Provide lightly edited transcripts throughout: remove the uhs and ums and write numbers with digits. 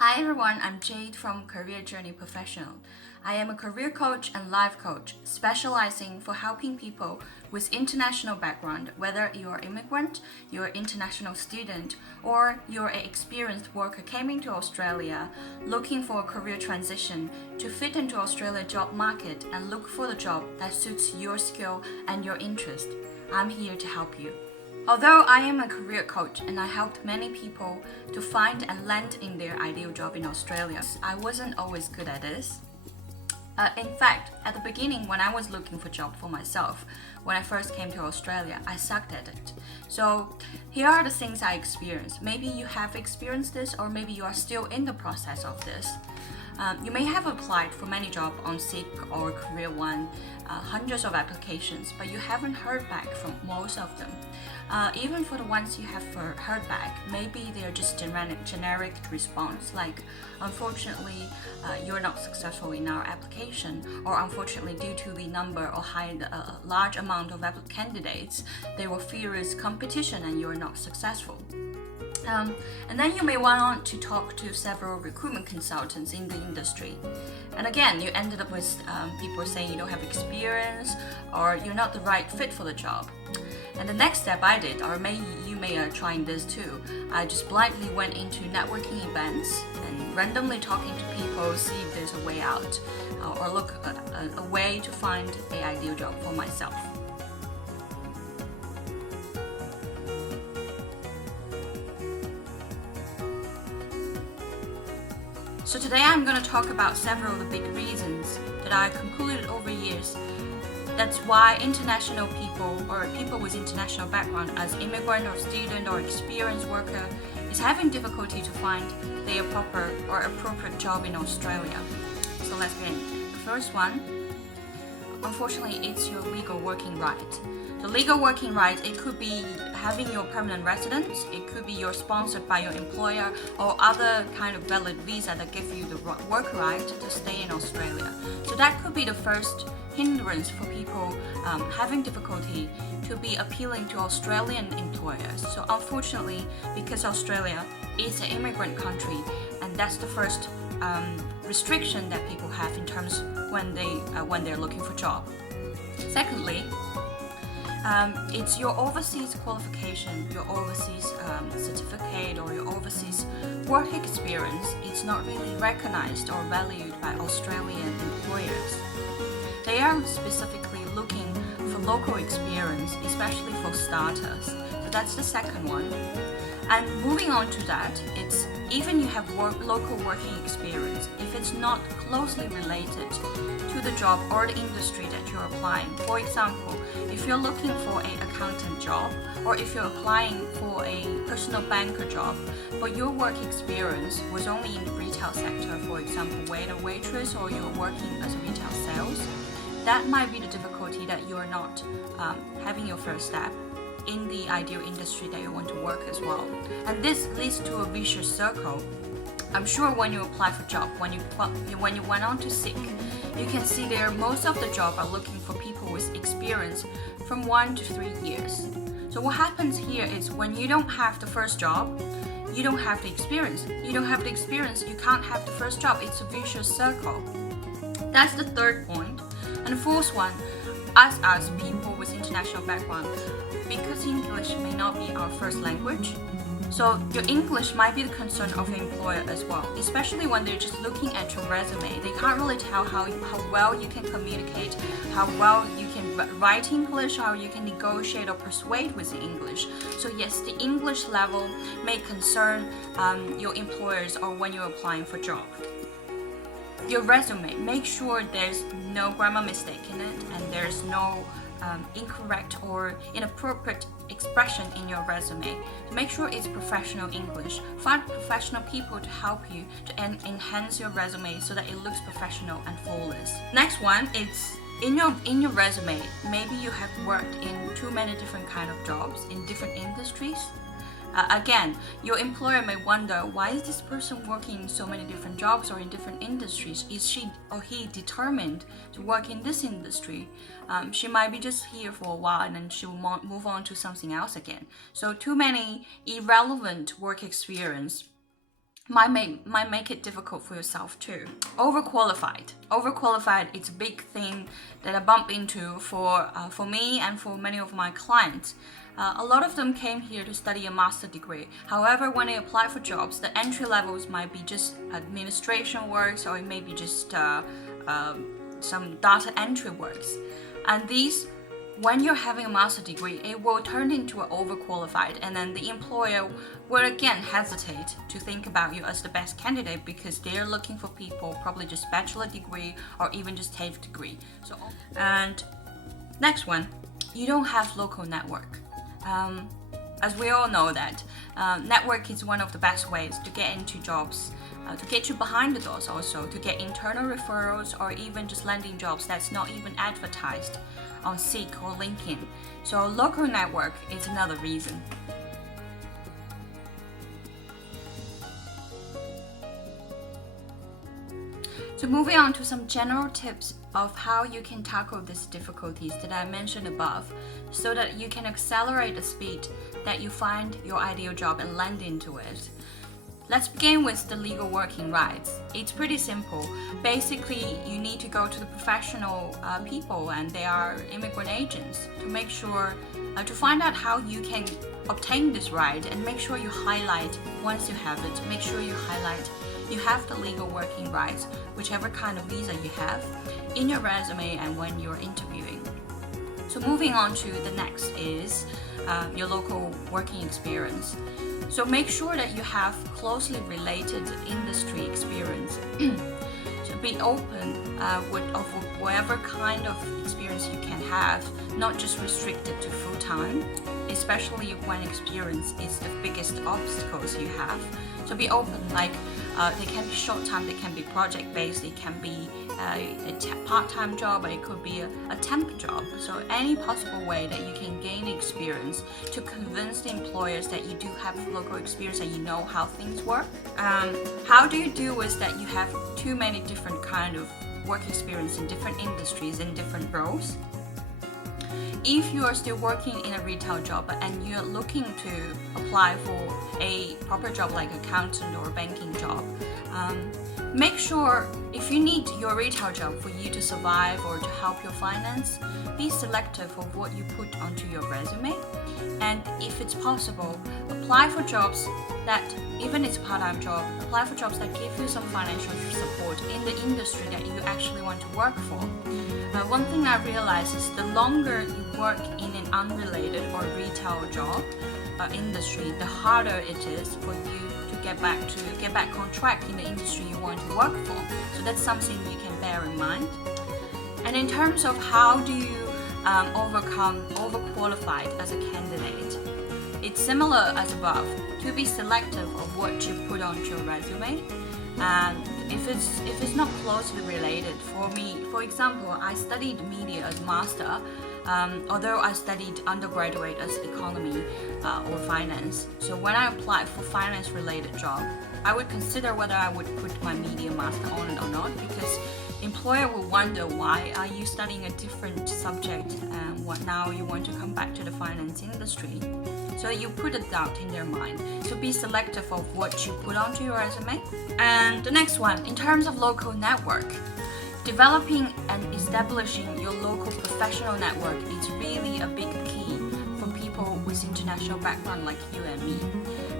Hi everyone, I'm Jade from Career Journey Professional. I am a career coach and life coach specializing for helping people with international background, whether you're an immigrant, you're an international student, or you're an experienced worker coming to Australia looking for a career transition to fit into Australia job market and look for the job that suits your skill and your interest. I'm here to help you. Although I am a career coach and I helped many people to find and land in their ideal job in Australia, I wasn't always good at this. In fact, at the beginning when I was looking for a job for myself, when I first came to Australia, I sucked at it. So here are the things I experienced. Maybe you have experienced this, or maybe you are still in the process of this. You may have applied for many jobs on Seek or Career One, hundreds of applications, but you haven't heard back from most of them. Even for the ones you have heard back, maybe they're just generic response like, unfortunately, you're not successful in our application, or unfortunately, due to the number or large amount of candidates, there were fierce competition and you're not successful. And then you may want on to talk to several recruitment consultants in the industry. And again, you ended up with people saying you don't have experience or you're not the right fit for the job. And the next step I did, or you may are trying this too, I just blindly went into networking events and randomly talking to people, see if there's a way out or look a way to find an ideal job for myself. So today I'm going to talk about several of the big reasons that I concluded over years. That's why international people or people with international background as immigrant or student or experienced worker is having difficulty to find their proper or appropriate job in Australia. So let's begin. The first one, unfortunately, it's your legal working right. The legal working right, it could be having your permanent residence, it could be you're sponsored by your employer or other kind of valid visa that give you the work right to stay in Australia. So that could be the first hindrance for people having difficulty to be appealing to Australian employers. So unfortunately, because Australia is an immigrant country, and that's the first restriction that people have in terms when they're looking for a job. Secondly, it's your overseas qualification, your overseas certificate or your overseas work experience. It's not really recognized or valued by Australian employers. They are specifically looking for local experience, especially for starters. So that's the second one. And moving on to that, it's even you have local working experience, if it's not closely related to the job or the industry that you're applying. For example, if you're looking for an accountant job, or if you're applying for a personal banker job, but your work experience was only in the retail sector, for example, waiter, waitress, or you're working as a retail sales, that might be the difficulty that you're not having your first step in the ideal industry that you want to work as well. And this leads to a vicious circle. I'm sure when you apply for job, when you went on to Seek, you can see there most of the job are looking for people with experience from 1 to 3 years. So what happens here is when you don't have the first job, you don't have the experience. You don't have the experience, you can't have the first job. It's a vicious circle. That's the third point. And the fourth one, as people with international background, because English may not be our first language, so your English might be the concern of your employer as well, especially when they're just looking at your resume. They can't really tell how well you can communicate, how well you can write English, how you can negotiate or persuade with the English. So yes, the English level may concern your employers or when you're applying for job. Your resume, make sure there's no grammar mistake in it and there's no incorrect or inappropriate expression in your resume. To make sure it's professional English. Find professional people to help you to enhance your resume so that it looks professional and flawless. Next one, it's in your resume, maybe you have worked in too many different kind of jobs in different industries. Again, your employer may wonder, why is this person working in so many different jobs or in different industries? Is she or he determined to work in this industry? She might be just here for a while and then she will move on to something else again. So too many irrelevant work experience might make it difficult for yourself too. Overqualified, it's a big thing that I bump into for me and for many of my clients. A lot of them came here to study a master degree. However, when they apply for jobs, the entry levels might be just administration works, or it may be just some data entry works. And these, when you're having a master degree, it will turn into an overqualified, and then the employer will again hesitate to think about you as the best candidate because they're looking for people probably just bachelor degree or even just TAFE degree. And next one, you don't have local network. As we all know that network is one of the best ways to get into jobs, to get you behind the doors also, to get internal referrals or even just landing jobs that's not even advertised on Seek or LinkedIn. So local network is another reason. So moving on to some general tips of how you can tackle these difficulties that I mentioned above so that you can accelerate the speed that you find your ideal job and land into it. Let's begin with the legal working rights. It's pretty simple. Basically, you need to go to the professional people, and they are immigrant agents, to make sure, to find out how you can obtain this right, and make sure you highlight, once you have it, make sure you highlight you have the legal working rights, whichever kind of visa you have, in your resume and when you're interviewing. So moving on to the next is your local working experience. So make sure that you have closely related industry experience. So be open of whatever kind of experience you can have, not just restricted to full-time, especially when experience is the biggest obstacles you have. So be open, like they can be short-time, they can be project-based, it can be a part-time job, or it could be a temp job. So any possible way that you can gain experience to convince the employers that you do have local experience and you know how things work. How do you deal with that you have too many different kind of work experience in different industries and different roles? If you are still working in a retail job and you're looking to apply for a proper job like accountant or banking job, make sure if you need your retail job for you to survive or to help your finance, be selective of what you put onto your resume. And if it's possible, apply for jobs that, even it's a part-time job, apply for jobs that give you some financial support in the industry that you actually want to work for. One thing I realized is the longer you work in an unrelated or retail job industry, the harder it is for you to get back on track in the industry you want to work for. So that's something you can bear in mind. And in terms of how do you overcome overqualified as a candidate, it's similar as above. To be selective of what you put onto your resume, and if it's not closely related. For me, for example, I studied media as master, although I studied undergraduate as economy or finance. So when I applied for finance related job, I would consider whether I would put my media master on it or not, because employer will wonder why are you studying a different subject and what now you want to come back to the finance industry. So you put a doubt in their mind. So be selective of what you put onto your resume. And the next one, in terms of local network, developing and establishing your local professional network is really a big key for people with international background like you and me.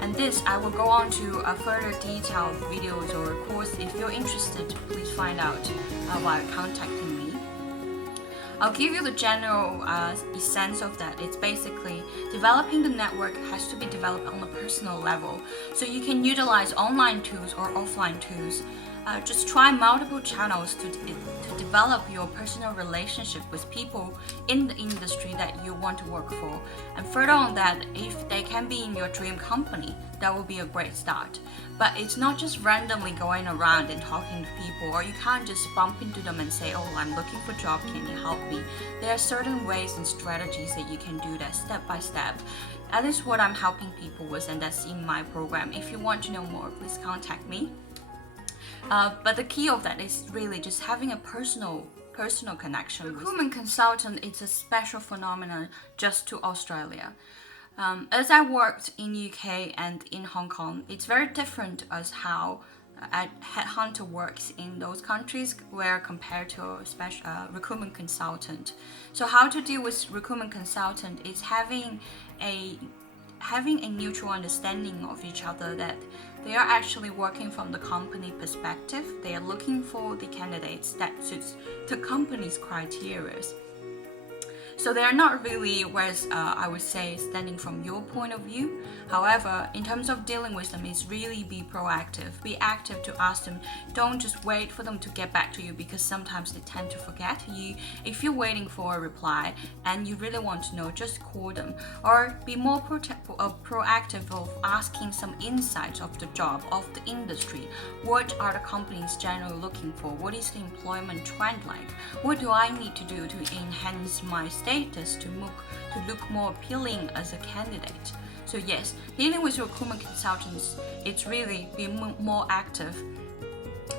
And this, I will go on to a further detailed videos or course. If you're interested, please find out while contacting me. I'll give you the general essence of that. It's basically developing the network has to be developed on a personal level. So you can utilize online tools or offline tools. Just try multiple channels to develop your personal relationship with people in the industry that you want to work for. And further on that, if they can be in your dream company, that will be a great start. But it's not just randomly going around and talking to people, or you can't just bump into them and say, oh, I'm looking for a job, can you help me? There are certain ways and strategies that you can do that step by step. That is what I'm helping people with, and that's in my program. If you want to know more, please contact me. But the key of that is really just having a personal connection. Recruitment consultant is a special phenomenon just to Australia. As I worked in UK and in Hong Kong, it's very different as how a headhunter works in those countries where compared to a special recruitment consultant. So how to deal with recruitment consultant is having a mutual understanding of each other, that they are actually working from the company perspective. They are looking for the candidates that suits the company's criteria. So they are not really, whereas I would say, standing from your point of view. However, in terms of dealing with them, is really be proactive, be active to ask them. Don't just wait for them to get back to you, because sometimes they tend to forget you. If you're waiting for a reply and you really want to know, just call them, or be more proactive of asking some insights of the job, of the industry. What are the companies generally looking for? What is the employment trend like? What do I need to do to enhance my status to look more appealing as a candidate? So yes, dealing with recruitment consultants, it's really being more active,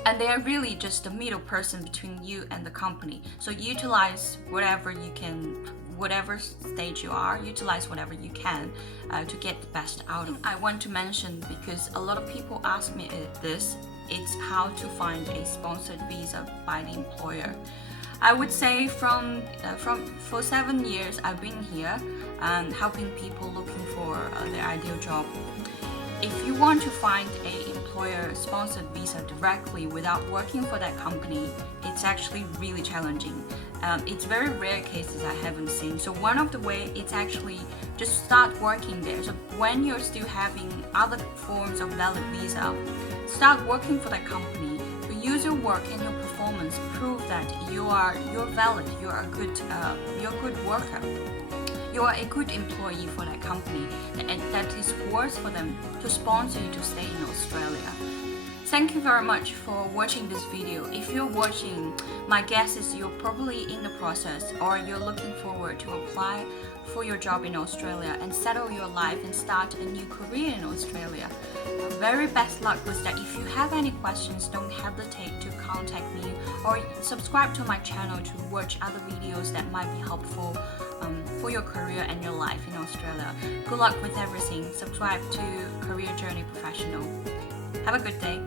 and they are really just the middle person between you and the company. So utilize whatever you can, whatever stage you are, utilize whatever you can to get the best out of it. I want to mention, because a lot of people ask me this, it's how to find a sponsored visa by the employer. I would say for 7 years I've been here and helping people looking for their ideal job. If you want to find a employer-sponsored visa directly without working for that company, it's actually really challenging. It's very rare cases I haven't seen. So one of the way, it's actually just start working there. So when you're still having other forms of valid visa, start working for that company. Use your work and your performance prove that you're valid, you're a good worker, you are a good employee for that company, and that is worth for them to sponsor you to stay in Australia. Thank you very much for watching this video. If you're watching, my guess is you're probably in the process, or you're looking forward to apply for your job in Australia and settle your life and start a new career in Australia. Very best luck with that. If you have any questions, don't hesitate to contact me, or subscribe to my channel to watch other videos that might be helpful for your career and your life in Australia. Good luck with everything. Subscribe to Career Journey Professional. Have a good day.